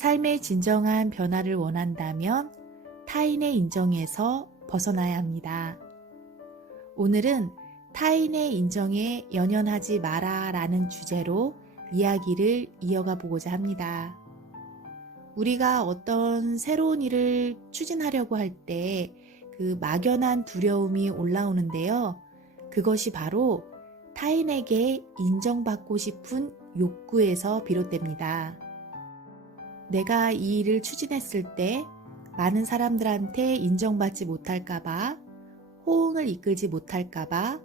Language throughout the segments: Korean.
삶의 진정한 변화를 원한다면 타인의 인정에서 벗어나야 합니다. 오늘은 타인의 인정에 연연하지 마라 라는 주제로 이야기를 이어가 보고자 합니다. 우리가 어떤 새로운 일을 추진하려고 할 때 그 막연한 두려움이 올라오는데요. 그것이 바로 타인에게 인정받고 싶은 욕구에서 비롯됩니다. 내가 이 일을 추진했을 때 많은 사람들한테 인정받지 못할까봐, 호응을 이끌지 못할까봐,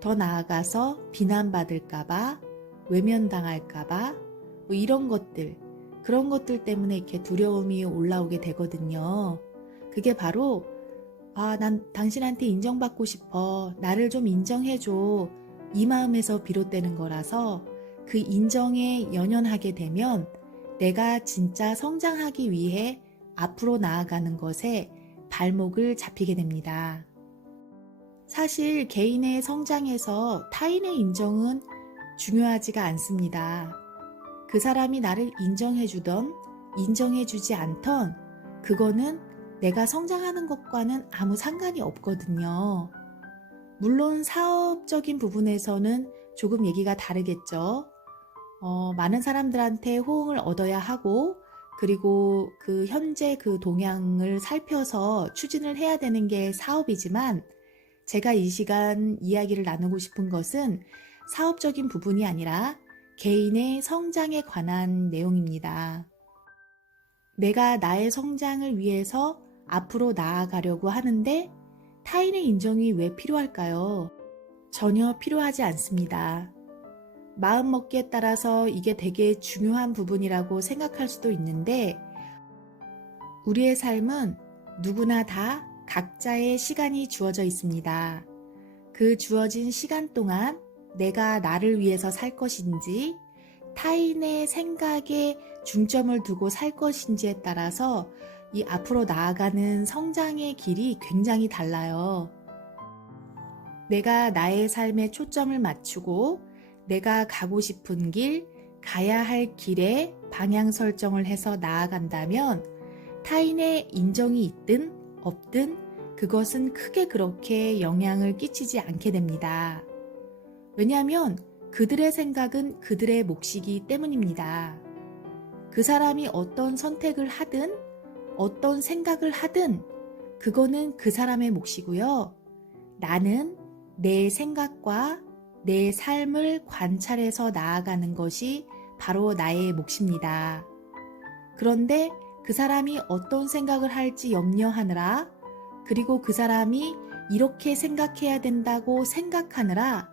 더 나아가서 비난받을까봐, 외면당할까봐, 이런 것들, 그런 것들 때문에 이렇게 두려움이 올라오게 되거든요. 그게 바로 난 당신한테 인정받고 싶어. 나를 좀 인정해줘. 이 마음에서 비롯되는 거라서 그 인정에 연연하게 되면 내가 진짜 성장하기 위해 앞으로 나아가는 것에 발목을 잡히게 됩니다. 사실 개인의 성장에서 타인의 인정은 중요하지가 않습니다. 그 사람이 나를 인정해주던 인정해주지 않던 그거는 내가 성장하는 것과는 아무 상관이 없거든요. 물론 사업적인 부분에서는 조금 얘기가 다르겠죠. 많은 사람들한테 호응을 얻어야 하고 그리고 그 현재 그 동향을 살펴서 추진을 해야 되는 게 사업이지만 제가 이 시간 이야기를 나누고 싶은 것은 사업적인 부분이 아니라 개인의 성장에 관한 내용입니다. 내가 나의 성장을 위해서 앞으로 나아가려고 하는데 타인의 인정이 왜 필요할까요? 전혀 필요하지 않습니다. 마음먹기에 따라서 이게 되게 중요한 부분이라고 생각할 수도 있는데 우리의 삶은 누구나 다 각자의 시간이 주어져 있습니다. 그 주어진 시간 동안 내가 나를 위해서 살 것인지 타인의 생각에 중점을 두고 살 것인지에 따라서 이 앞으로 나아가는 성장의 길이 굉장히 달라요. 내가 나의 삶에 초점을 맞추고 내가 가고 싶은 길, 가야 할 길에 방향 설정을 해서 나아간다면 타인의 인정이 있든 없든 그것은 크게 그렇게 영향을 끼치지 않게 됩니다. 왜냐하면 그들의 생각은 그들의 몫이기 때문입니다. 그 사람이 어떤 선택을 하든 어떤 생각을 하든 그거는 그 사람의 몫이고요. 나는 내 생각과 내 삶을 관찰해서 나아가는 것이 바로 나의 몫입니다. 그런데 그 사람이 어떤 생각을 할지 염려하느라 그리고 그 사람이 이렇게 생각해야 된다고 생각하느라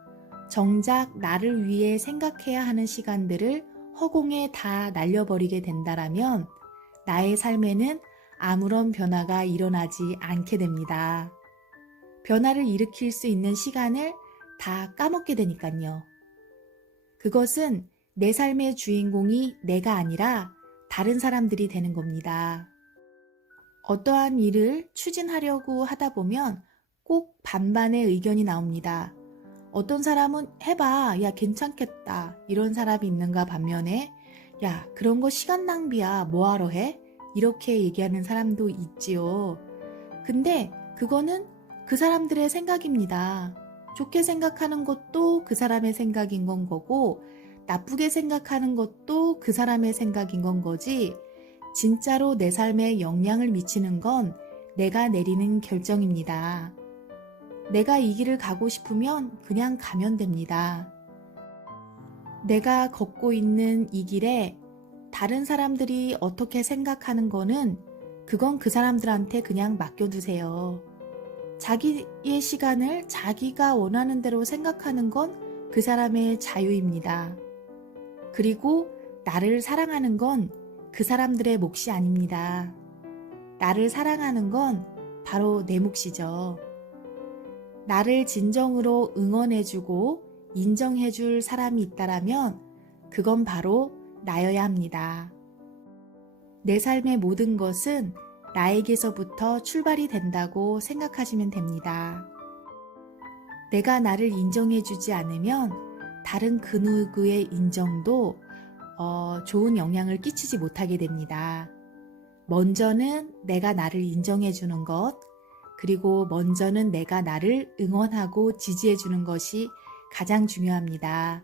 정작 나를 위해 생각해야 하는 시간들을 허공에 다 날려버리게 된다라면 나의 삶에는 아무런 변화가 일어나지 않게 됩니다. 변화를 일으킬 수 있는 시간을 다 까먹게 되니까요. 그것은 내 삶의 주인공이 내가 아니라 다른 사람들이 되는 겁니다. 어떠한 일을 추진하려고 하다 보면 꼭 반반의 의견이 나옵니다. 어떤 사람은 해봐, 야 괜찮겠다 이런 사람이 있는가 반면에 야 그런 거 시간 낭비야 뭐하러 해? 이렇게 얘기하는 사람도 있지요. 근데 그거는 그 사람들의 생각입니다. 좋게 생각하는 것도 그 사람의 생각인 건 거고 나쁘게 생각하는 것도 그 사람의 생각인 건 거지 진짜로 내 삶에 영향을 미치는 건 내가 내리는 결정입니다. 내가 이 길을 가고 싶으면 그냥 가면 됩니다. 내가 걷고 있는 이 길에 다른 사람들이 어떻게 생각하는 거는 그건 그 사람들한테 그냥 맡겨두세요. 자기의 시간을 자기가 원하는 대로 생각하는 건 그 사람의 자유입니다. 그리고 나를 사랑하는 건 그 사람들의 몫이 아닙니다. 나를 사랑하는 건 바로 내 몫이죠. 나를 진정으로 응원해주고 인정해줄 사람이 있다라면 그건 바로 나여야 합니다. 내 삶의 모든 것은 나에게서부터 출발이 된다고 생각하시면 됩니다. 내가 나를 인정해주지 않으면 다른 그 누구의 인정도 좋은 영향을 끼치지 못하게 됩니다. 먼저는 내가 나를 인정해 주는 것, 그리고 먼저는 내가 나를 응원하고 지지해 주는 것이 가장 중요합니다.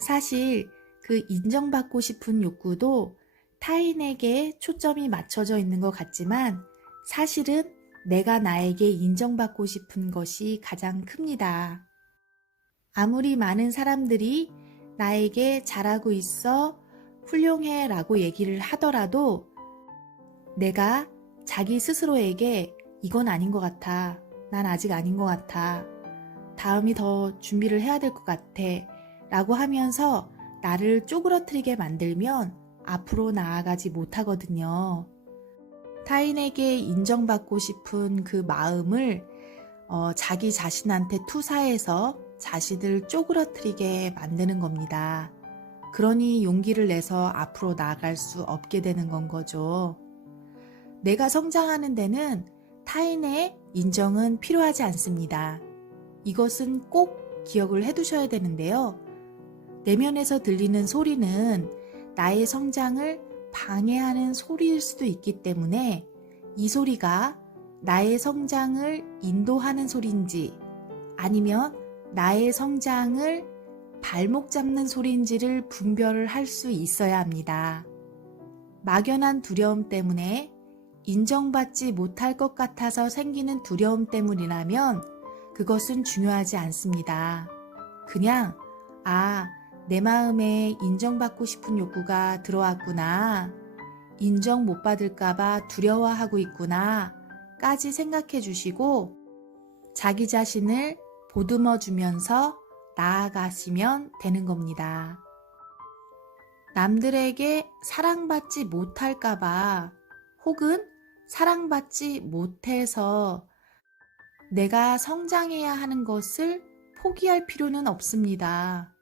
사실 그 인정받고 싶은 욕구도 타인에게 초점이 맞춰져 있는 것 같지만 사실은 내가 나에게 인정받고 싶은 것이 가장 큽니다. 아무리 많은 사람들이 나에게 잘하고 있어, 훌륭해 라고 얘기를 하더라도 내가 자기 스스로에게 이건 아닌 것 같아. 난 아직 아닌 것 같아. 다음이 더 준비를 해야 될 것 같아. 라고 하면서 나를 쪼그러뜨리게 만들면 앞으로 나아가지 못하거든요. 타인에게 인정받고 싶은 그 마음을 자기 자신한테 투사해서 자신을 쪼그러뜨리게 만드는 겁니다. 그러니 용기를 내서 앞으로 나아갈 수 없게 되는 건 거죠. 내가 성장하는 데는 타인의 인정은 필요하지 않습니다. 이것은 꼭 기억을 해두셔야 되는데요. 내면에서 들리는 소리는 나의 성장을 방해하는 소리일 수도 있기 때문에 이 소리가 나의 성장을 인도하는 소리인지 아니면 나의 성장을 발목 잡는 소리인지를 분별을 할 수 있어야 합니다. 막연한 두려움 때문에 인정받지 못할 것 같아서 생기는 두려움 때문이라면 그것은 중요하지 않습니다. 그냥 내 마음에 인정받고 싶은 욕구가 들어왔구나. 인정 못 받을까봐 두려워하고 있구나. 까지 생각해 주시고 자기 자신을 보듬어 주면서 나아가시면 되는 겁니다. 남들에게 사랑받지 못할까봐 혹은 사랑받지 못해서 내가 성장해야 하는 것을 포기할 필요는 없습니다.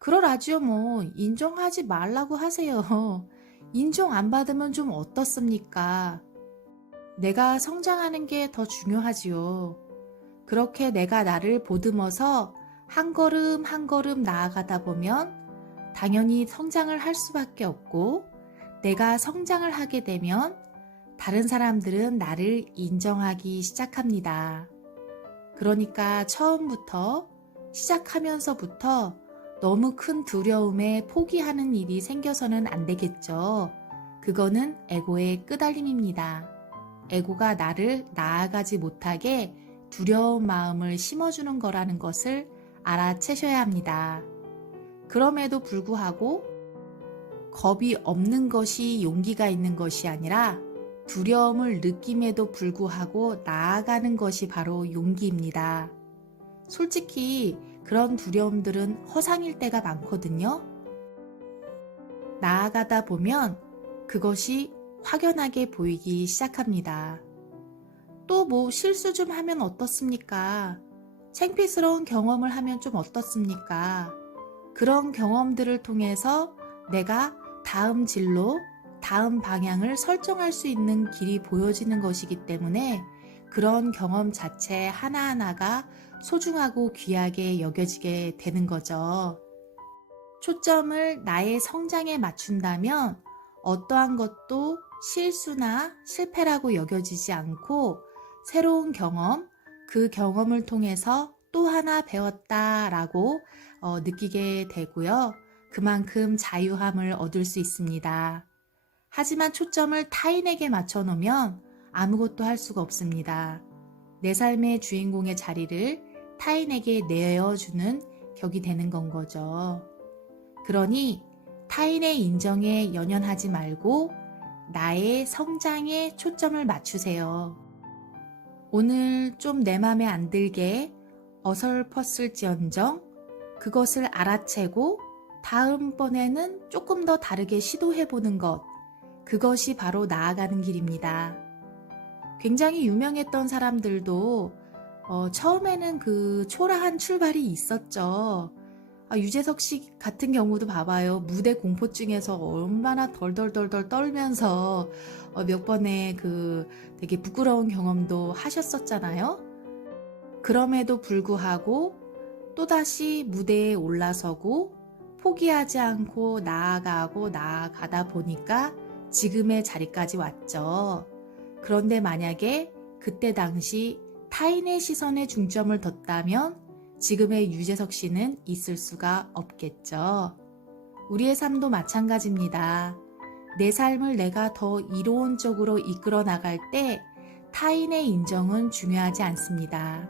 그러라지요 뭐 인정하지 말라고 하세요. 인정 안 받으면 좀 어떻습니까? 내가 성장하는 게 더 중요하지요. 그렇게 내가 나를 보듬어서 한 걸음 한 걸음 나아가다 보면 당연히 성장을 할 수밖에 없고 내가 성장을 하게 되면 다른 사람들은 나를 인정하기 시작합니다. 그러니까 처음부터 시작하면서부터 너무 큰 두려움에 포기하는 일이 생겨서는 안 되겠죠. 그거는 에고의 끄달림입니다. 에고가 나를 나아가지 못하게 두려운 마음을 심어주는 거라는 것을 알아채셔야 합니다. 그럼에도 불구하고 겁이 없는 것이 용기가 있는 것이 아니라 두려움을 느낌에도 불구하고 나아가는 것이 바로 용기입니다. 솔직히 그런 두려움들은 허상일 때가 많거든요. 나아가다 보면 그것이 확연하게 보이기 시작합니다. 또 뭐 실수 좀 하면 어떻습니까? 창피스러운 경험을 하면 좀 어떻습니까? 그런 경험들을 통해서 내가 다음 진로, 다음 방향을 설정할 수 있는 길이 보여지는 것이기 때문에 그런 경험 자체 하나하나가 소중하고 귀하게 여겨지게 되는 거죠. 초점을 나의 성장에 맞춘다면 어떠한 것도 실수나 실패라고 여겨지지 않고 새로운 경험, 그 경험을 통해서 또 하나 배웠다라고 느끼게 되고요. 그만큼 자유함을 얻을 수 있습니다. 하지만 초점을 타인에게 맞춰놓으면 아무것도 할 수가 없습니다. 내 삶의 주인공의 자리를 타인에게 내어주는 격이 되는 건 거죠. 그러니 타인의 인정에 연연하지 말고 나의 성장에 초점을 맞추세요. 오늘 좀 내 맘에 안 들게 어설펐을지언정 그것을 알아채고 다음번에는 조금 더 다르게 시도해보는 것, 그것이 바로 나아가는 길입니다. 굉장히 유명했던 사람들도 처음에는 그 초라한 출발이 있었죠. 유재석 씨 같은 경우도 봐봐요. 무대 공포증에서 얼마나 덜덜덜덜 떨면서 몇 번의 그 되게 부끄러운 경험도 하셨었잖아요. 그럼에도 불구하고 또다시 무대에 올라서고 포기하지 않고 나아가다 보니까 지금의 자리까지 왔죠. 그런데 만약에 그때 당시 타인의 시선에 중점을 뒀다면 지금의 유재석 씨는 있을 수가 없겠죠. 우리의 삶도 마찬가지입니다. 내 삶을 내가 더 이로운쪽으로 이끌어 나갈 때 타인의 인정은 중요하지 않습니다.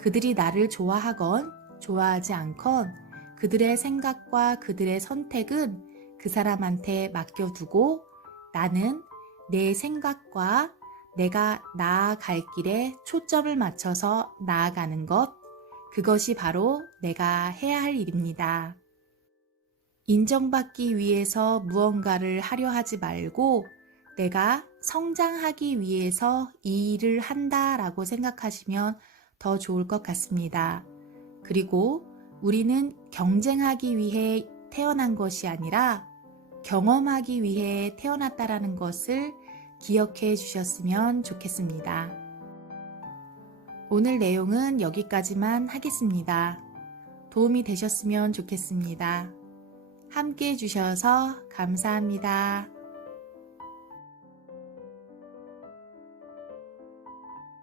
그들이 나를 좋아하건 좋아하지 않건 그들의 생각과 그들의 선택은 그 사람한테 맡겨두고 나는 내 생각과 내가 나아갈 길에 초점을 맞춰서 나아가는 것, 그것이 바로 내가 해야 할 일입니다. 인정받기 위해서 무언가를 하려 하지 말고 내가 성장하기 위해서 이 일을 한다라고 생각하시면 더 좋을 것 같습니다. 그리고 우리는 경쟁하기 위해 태어난 것이 아니라 경험하기 위해 태어났다라는 것을 기억해 주셨으면 좋겠습니다. 오늘 내용은 여기까지만 하겠습니다. 도움이 되셨으면 좋겠습니다. 함께 해주셔서 감사합니다.